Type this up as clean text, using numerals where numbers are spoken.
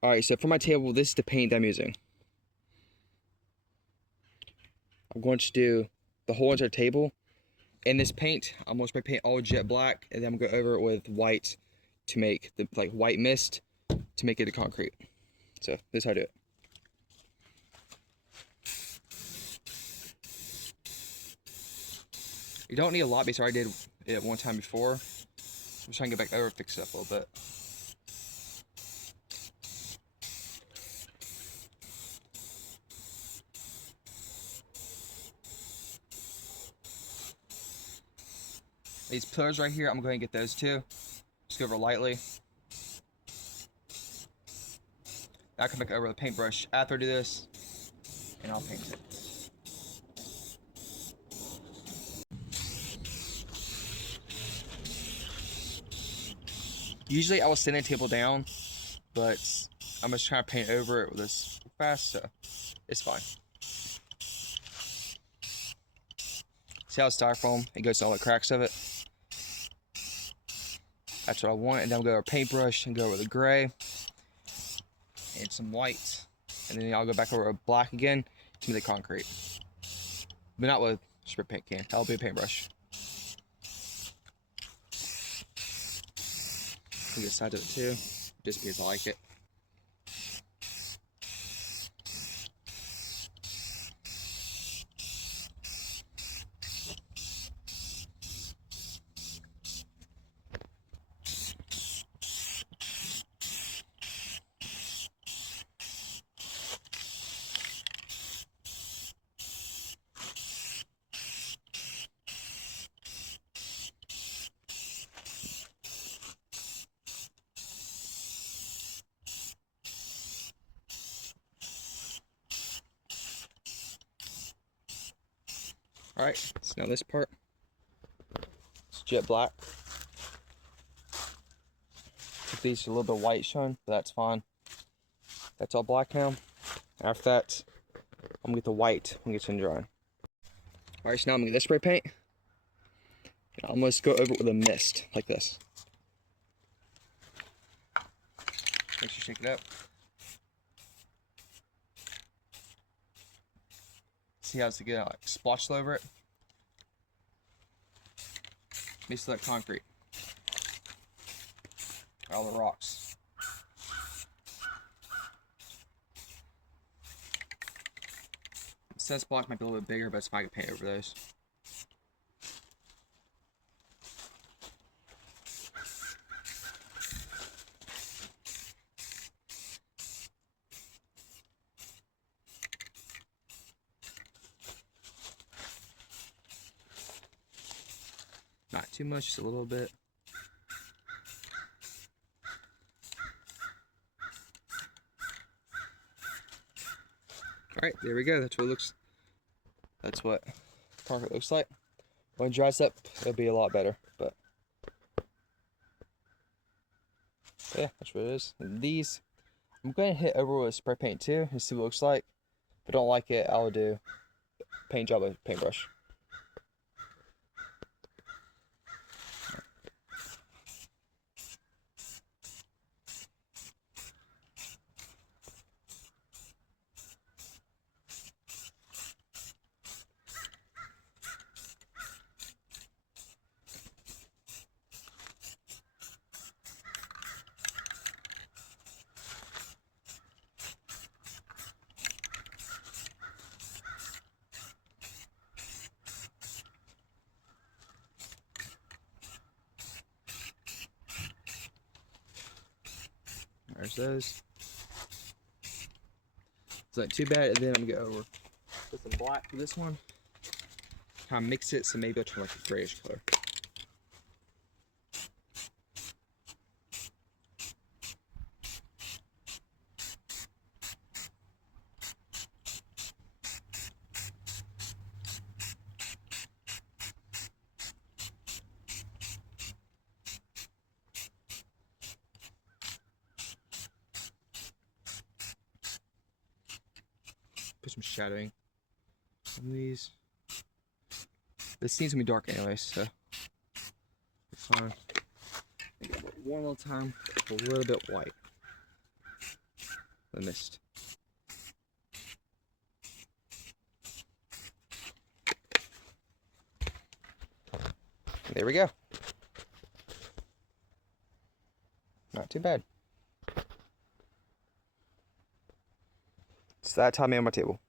Alright, so for my table, this is the paint that I'm using. I'm going to do the whole entire table. In this paint, I'm going to spray paint all jet black, and then I'm going to go over it with white to make the like white mist to make it a concrete. So this is how I do it. You don't need a lot because I already did it one time before. I'm just trying to get back over and fix it up a little bit. These pillars right here, I'm going to get those too. Just go over lightly. Now I come back over with a paintbrush after I do this, and I'll paint it. Usually I will sand the table down, but I'm just trying to paint over it with this fast, so it's fine. See how it's styrofoam? It goes to all the cracks of it. That's what I want, and then I'll go over a paintbrush and go over the gray and some white, and then I'll go back over a black again to make the concrete, but not with spray paint can. That'll be a paintbrush. I'll get sides of it too, just because I like it. Alright, so now this part, it's jet black. Took these a little bit of white shine, but that's fine. That's all black now. After that, I'm gonna get the white when it gets in drying. Alright, so now I'm gonna get this spray paint. And I'm gonna go over it with a mist, like this. Make sure you shake it up. See how it's gonna like splotch over it? Mix that concrete. All the rocks. The set splotch might be a little bit bigger, but it's fine to paint over those. Not too much, just a little bit. Alright, there we go. That's what concrete looks like. When it dries up, it'll be a lot better. But yeah, that's what it is. And these, I'm going to hit over with spray paint too and see what it looks like. If I don't like it, I'll do paint job with paintbrush. There's those. It's not too bad, and then I'm gonna go over with some black for this one. Kind of mix it, so maybe I'll turn like a grayish color. Put some shadowing on these. This seems to be dark anyway, so it's fine. One little time, a little bit white. the mist. There we go. Not too bad. It's that time on my table.